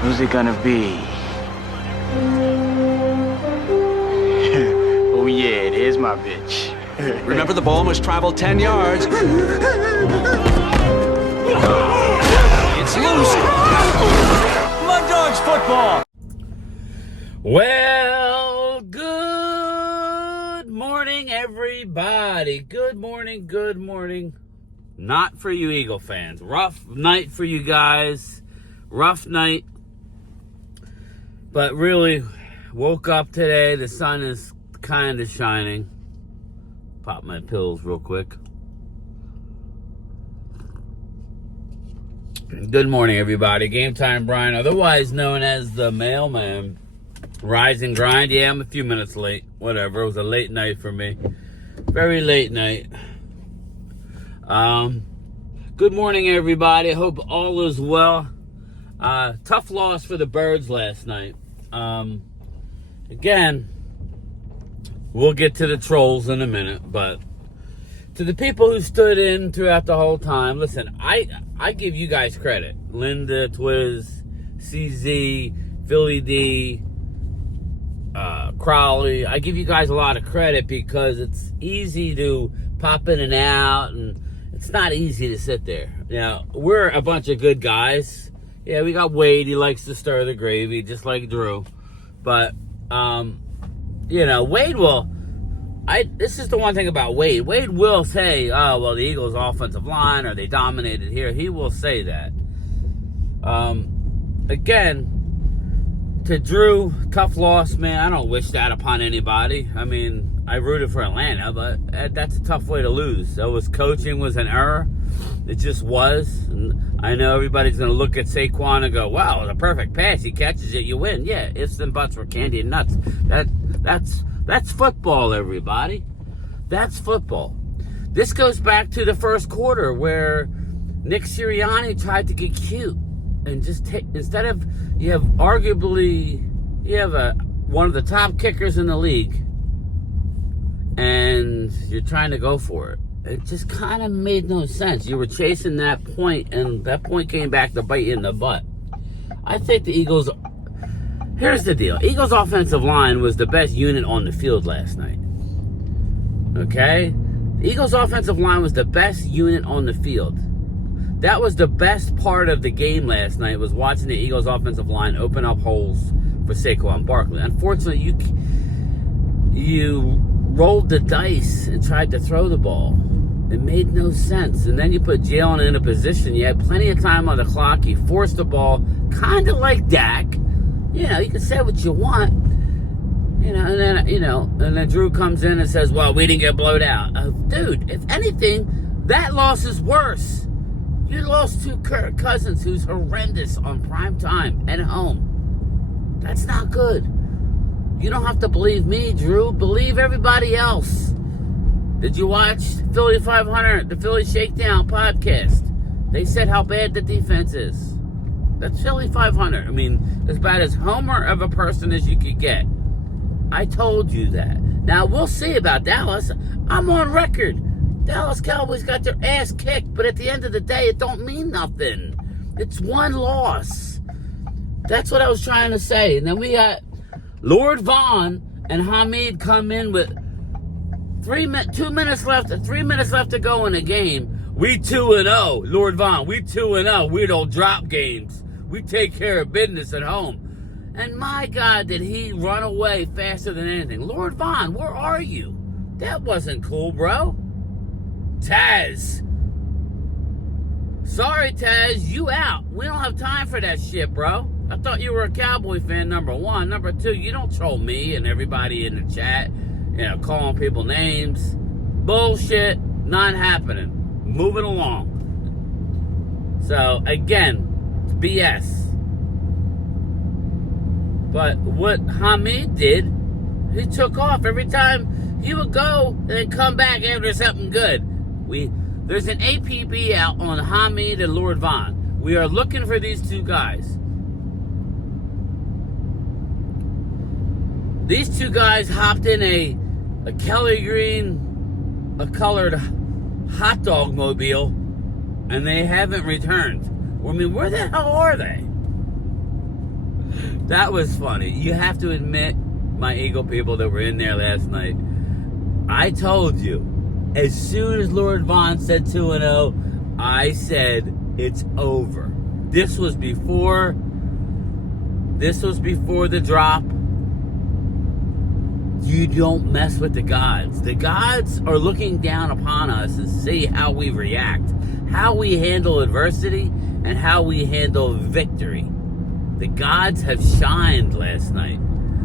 Who's it gonna be? Oh yeah, there's my bitch. Remember, the ball must travel 10 yards. It's loose. Mud Dogs football. Well, good morning, everybody. Good morning, good morning. Not for you Eagle fans. Rough night for you guys. Rough night. But really, woke up today. The sun is kind of shining. Pop my pills real quick. Good morning, everybody. Game Time Brian, otherwise known as the Mailman. Rise and grind. Yeah, I'm a few minutes late. Whatever. It was a late night for me. Very late night. Good morning, everybody. I hope all is well. Tough loss for the Birds last night. Again, we'll get to the trolls in a minute, but to the people who stood in throughout the whole time, listen, I give you guys credit. Linda, Twiz, CZ, Philly D, Crowley. I give you guys a lot of credit because it's easy to pop in and out, and it's not easy to sit there. Now, we're a bunch of good guys. Yeah, we got Wade. He likes to stir the gravy, just like Drew. But, Wade will... This is the one thing about Wade. Wade will say, oh, well, the Eagles' offensive line, or they dominated here. He will say that. Again, to Drew, tough loss, man. I don't wish that upon anybody. I mean, I rooted for Atlanta, but that's a tough way to lose. Coaching was an error. It just was. And I know everybody's going to look at Saquon and go, wow, it's a perfect pass. He catches it, you win. Yeah, ifs and buts were candy and nuts. That's football, everybody. That's football. This goes back to the first quarter where Nick Sirianni tried to get cute and just instead of one of the top kickers in the league and you're trying to go for it. It just kind of made no sense. You were chasing that point, and that point came back to bite you in the butt. I think the Eagles... Here's the deal. Eagles' offensive line was the best unit on the field last night. Okay? The Eagles' offensive line was the best unit on the field. That was the best part of the game last night, was watching the Eagles' offensive line open up holes for Saquon Barkley. Unfortunately, you rolled the dice and tried to throw the ball. It made no sense. And then you put Jalen in a position. You had plenty of time on the clock. He forced the ball, kind of like Dak. You can say what you want. And then Drew comes in and says, well, we didn't get blowed out. Dude, if anything, that loss is worse. You lost to Kirk Cousins, who's horrendous on prime time at home. That's not good. You don't have to believe me, Drew. Believe everybody else. Did you watch Philly 500, the Philly Shakedown podcast? They said how bad the defense is. That's Philly 500. I mean, as about as homer of a person as you could get. I told you that. Now, we'll see about Dallas. I'm on record. Dallas Cowboys got their ass kicked, but at the end of the day, it don't mean nothing. It's one loss. That's what I was trying to say. And then we got Lord Vaughn and Hamid come in with 3 minutes left to go in the game. We 2-0, Lord Vaughn. We 2-0. We don't drop games. We take care of business at home. And my God, did he run away faster than anything. Lord Vaughn, where are you? That wasn't cool, bro. Taz. Sorry, Taz, you out. We don't have time for that shit, bro. I thought you were a Cowboy fan, number one. Number two, you don't troll me and everybody in the chat, calling people names. Bullshit, not happening. Moving along. So, again, it's BS. But what Hamid did, he took off. Every time he would go and then come back after something good. There's an APB out on Hamid and Lord Vaughn. We are looking for these two guys. These two guys hopped in a Kelly green, a colored hot dog mobile, and they haven't returned. I mean, where the hell are they? That was funny. You have to admit, my Eagle people that were in there last night, I told you, as soon as Lord Vaughn said 2-0, I said it's over. This was before the drop. You don't mess with the gods. The gods are looking down upon us and see how we react, how we handle adversity, and how we handle victory. The gods have shined last night.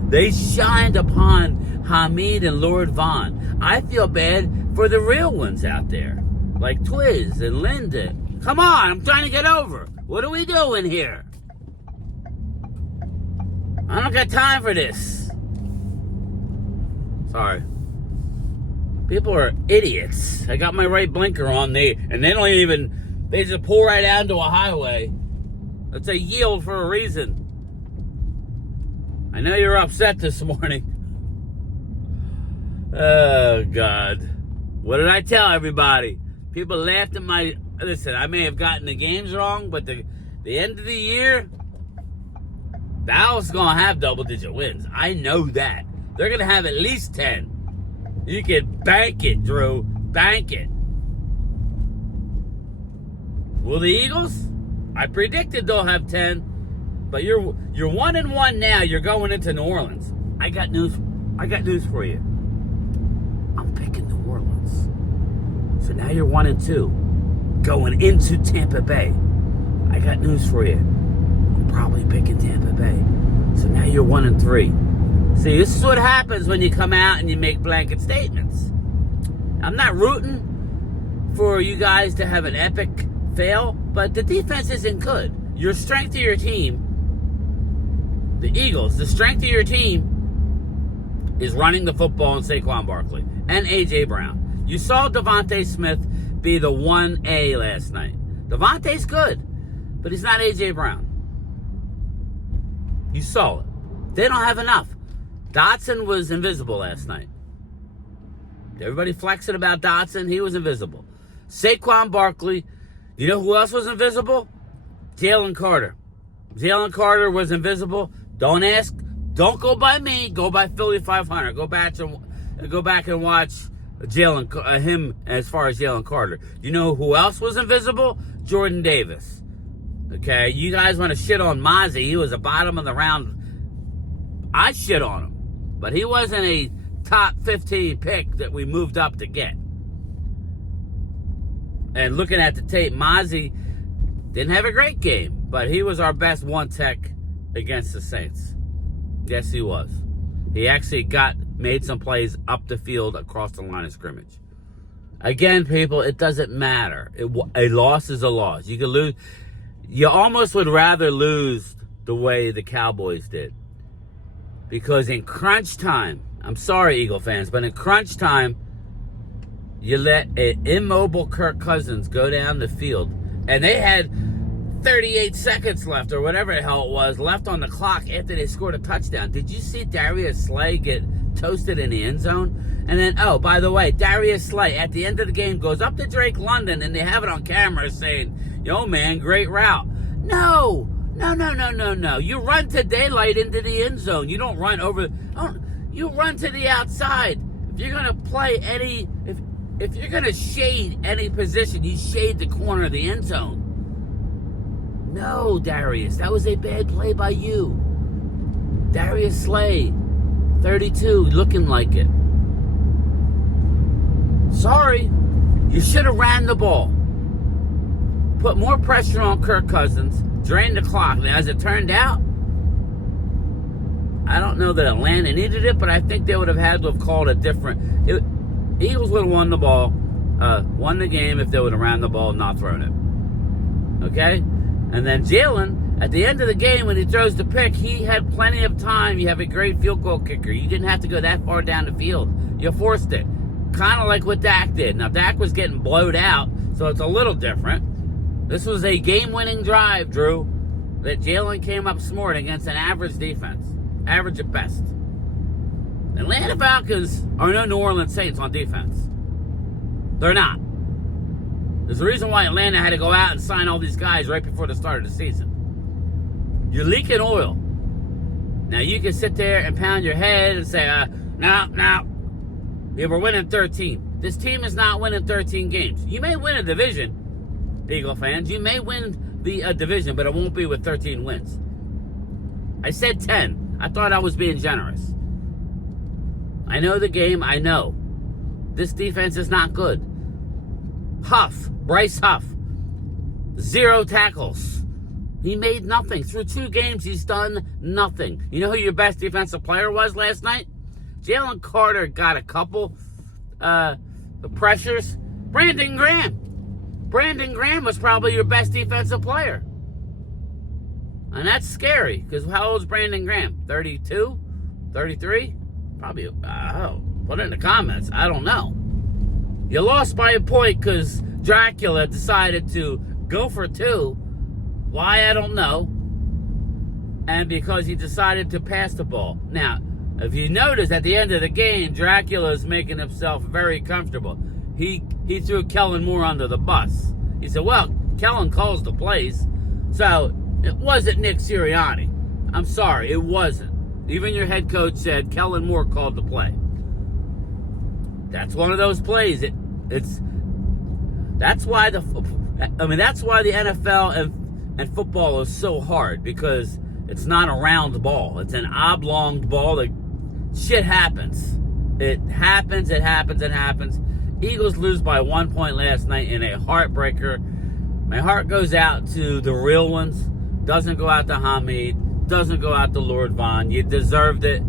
They shined upon Hamid and Lord Vaughn. I feel bad for the real ones out there, like Twiz and Linda. Come on, I'm trying to get over. What are we doing here? I don't got time for this. Sorry. People are idiots. I got my right blinker on, they just pull right out into a highway. It's a yield for a reason. I know you're upset this morning. Oh, God. What did I tell everybody? People laughed at my... Listen, I may have gotten the games wrong, but the end of the year, Dallas is going to have double-digit wins. I know that. They're going to have at least 10. You can bank it, Drew. Bank it. Will the Eagles? I predicted they'll have 10. But you're 1-1 now. You're going into New Orleans. I got news for you. I'm picking New Orleans. So now you're 1-2. Going into Tampa Bay. I got news for you. I'm probably picking Tampa Bay. So now you're 1-3. See, this is what happens when you come out and you make blanket statements. I'm not rooting for you guys to have an epic fail, but the defense isn't good. Your strength of your team, the Eagles, the strength of your team is running the football in Saquon Barkley and A.J. Brown. You saw Devontae Smith be the 1A last night. Devontae's good, but he's not A.J. Brown. You saw it. They don't have enough. Dotson was invisible last night. Everybody flexing about Dotson. He was invisible. Saquon Barkley. You know who else was invisible? Jalen Carter. Jalen Carter was invisible. Don't ask. Don't go by me. Go by Philly 500. Go back and watch him as far as Jalen Carter. You know who else was invisible? Jordan Davis. Okay, you guys want to shit on Mozzie. He was a bottom of the round. I shit on him. But he wasn't a top 15 pick that we moved up to get. And looking at the tape, Mozzie didn't have a great game, but he was our best one tech against the Saints. Yes, he was. He actually made some plays up the field across the line of scrimmage. Again, people, it doesn't matter. A loss is a loss. You can lose. You almost would rather lose the way the Cowboys did. Because in crunch time, I'm sorry, Eagle fans, but in crunch time, you let an immobile Kirk Cousins go down the field, and they had 38 seconds left, or whatever the hell it was, left on the clock after they scored a touchdown. Did you see Darius Slay get toasted in the end zone? And then, oh, by the way, Darius Slay, at the end of the game, goes up to Drake London, and they have it on camera saying, yo, man, great route. No. You run to daylight into the end zone. You don't run over. You run to the outside. If you're going to play any, if you're going to shade any position, you shade the corner of the end zone. No, Darius, that was a bad play by you. Darius Slay, 32, looking like it. Sorry, you should have ran the ball. Put more pressure on Kirk Cousins, drain the clock. Now, as it turned out, I don't know that Atlanta needed it, but I think they would have had to have called a different... Eagles would have won the ball, won the game if they would have ran the ball and not thrown it. Okay? And then Jalen, at the end of the game, when he throws the pick, he had plenty of time. You have a great field goal kicker. You didn't have to go that far down the field. You forced it. Kind of like what Dak did. Now, Dak was getting blowed out, so it's a little different. This was a game-winning drive, Drew, that Jalen came up smart against an average defense. Average at best. Atlanta Falcons are no New Orleans Saints on defense. They're not. There's a reason why Atlanta had to go out and sign all these guys right before the start of the season. You're leaking oil. Now, you can sit there and pound your head and say, no, yeah, we're winning 13. This team is not winning 13 games. You may win a division, Eagle fans. You may win the division, but it won't be with 13 wins. I said 10. I thought I was being generous. I know the game. I know. This defense is not good. Bryce Huff, 0 tackles. He made nothing. Through 2 games, he's done nothing. You know who your best defensive player was last night? Jalen Carter got a couple pressures. Brandon Graham. Brandon Graham was probably your best defensive player. And that's scary, because how old is Brandon Graham? 32? 33? Probably, put it in the comments. I don't know. You lost by a point because Dracula decided to go for 2. Why, I don't know. And because he decided to pass the ball. Now, if you notice at the end of the game, Dracula is making himself very comfortable. He threw Kellen Moore under the bus. He said, well, Kellen calls the plays. So, it wasn't Nick Sirianni. I'm sorry, it wasn't. Even your head coach said Kellen Moore called the play. That's one of those plays. That's why the NFL and football is so hard, because it's not a round ball. It's an oblong ball. That shit happens. It happens. Eagles lose by 1 point last night in a heartbreaker. My heart goes out to the real ones. Doesn't go out to Hamid. Doesn't go out to Lord Von. You deserved it.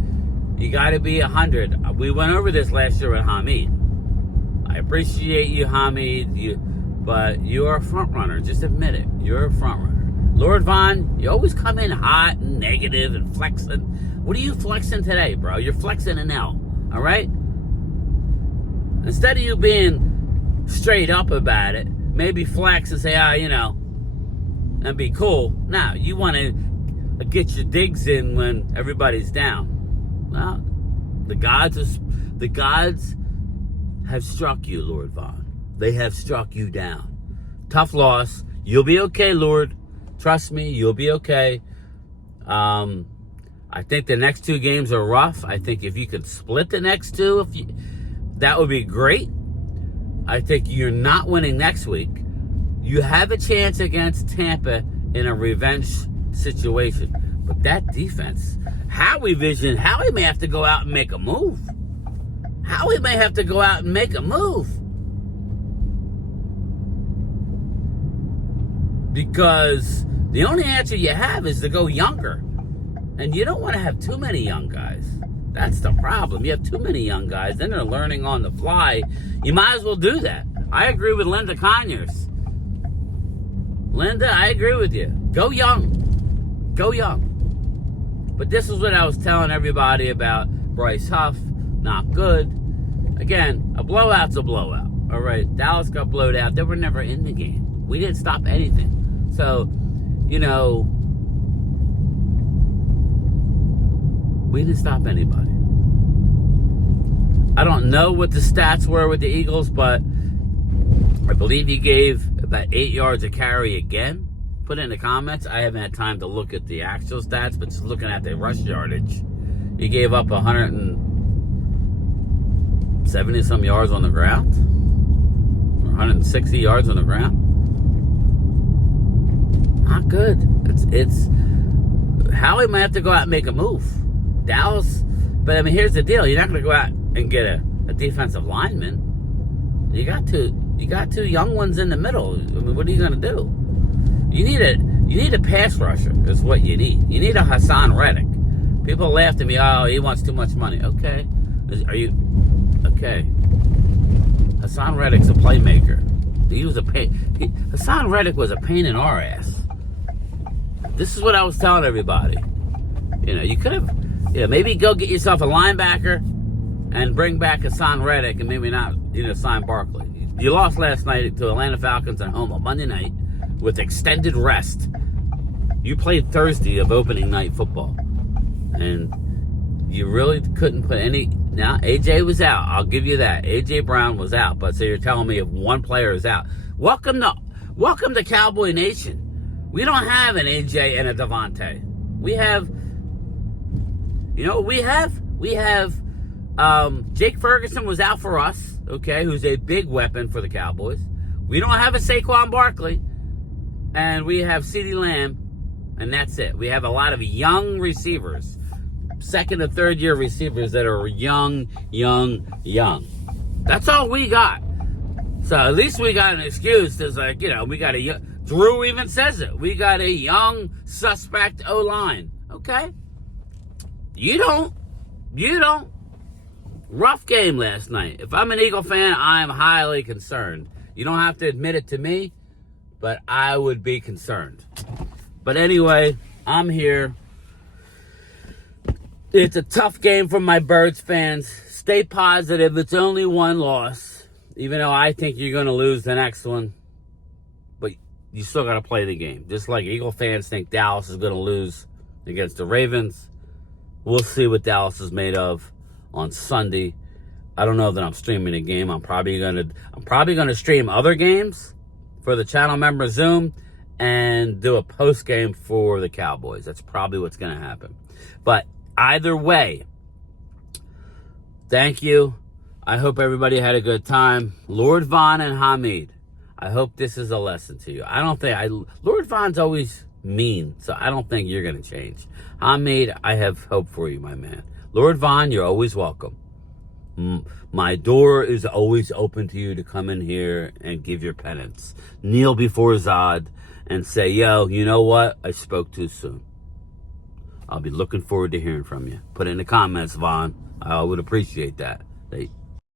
You got to be 100. We went over this last year with Hamid. I appreciate you, Hamid, but you're a front runner. Just admit it. You're a front runner. Lord Von, you always come in hot and negative and flexing. What are you flexing today, bro? You're flexing an L, all right? Instead of you being straight up about it, maybe flex and say, and be cool. Now, you want to get your digs in when everybody's down. Well, the gods have struck you, Lord Von. They have struck you down. Tough loss. You'll be okay, Lord. Trust me, you'll be okay. I think the next 2 games are rough. I think if you could split the next 2, that would be great. I think you're not winning next week. You have a chance against Tampa in a revenge situation. But that defense, Howie may have to go out and make a move. Because the only answer you have is to go younger. And you don't want to have too many young guys. That's the problem. You have too many young guys, then they're learning on the fly. You might as well do that. I agree with Linda Conyers. Linda, I agree with you. Go young. But this is what I was telling everybody about Bryce Huff. Not good. Again, a blowout's a blowout. All right, Dallas got blowed out. They were never in the game. We didn't stop anything. So, we didn't stop anybody. I don't know what the stats were with the Eagles, but I believe he gave about 8 yards a carry again. Put it in the comments. I haven't had time to look at the actual stats, but just looking at the rush yardage, he gave up 170-some yards on the ground, or 160 yards on the ground. Not good. It's Howie might have to go out and make a move. Dallas, but here's the deal: you're not going to go out and get a defensive lineman. You got two young ones in the middle. What are you going to do? You need a pass rusher. Is what you need. You need a Hassan Reddick. People laughed at me. Oh, he wants too much money. Okay, are you okay? Hassan Reddick's a playmaker. Hassan Reddick was a pain in our ass. This is what I was telling everybody. You could have, maybe go get yourself a linebacker and bring back Hassan Reddick, and maybe not, sign Barkley. You lost last night to Atlanta Falcons at home on Monday night with extended rest. You played Thursday of opening night football, and you really couldn't put any. Now, AJ was out. I'll give you that. AJ Brown was out, but so you're telling me if one player is out. Welcome to Cowboy Nation. We don't have an AJ and a Devontae. We have You know what we have? We have Jake Ferguson was out for us, okay, who's a big weapon for the Cowboys. We don't have a Saquon Barkley, and we have CeeDee Lamb, and that's it. We have a lot of young receivers, second and third year receivers that are young. That's all we got. So at least we got an excuse. There's like, you know, we got a young, Drew even says it. We got a young suspect O-line. Okay? You don't. Rough game last night. If I'm an Eagle fan, I'm highly concerned. You don't have to admit it to me, but I would be concerned. But anyway, I'm here. It's a tough game for my Birds fans. Stay positive. It's only one loss, even though I think you're going to lose the next one. But you still got to play the game. Just like Eagle fans think Dallas is going to lose against the Ravens. We'll see what Dallas is made of on Sunday. I don't know that I'm streaming a game. I'm probably gonna stream other games for the channel member Zoom and do a post game for the Cowboys. That's probably what's gonna happen. But either way, thank you. I hope everybody had a good time. Lord Von and Hamid, I hope this is a lesson to you. Lord Von's always mean, so I don't think you're gonna change. Hamid, I have hope for you, my man. Lord Von, you're always welcome. My door is always open to you to come in here and give your penance. Kneel before Zod and say, yo, you know what? I spoke too soon. I'll be looking forward to hearing from you. Put it in the comments, Von. I would appreciate that.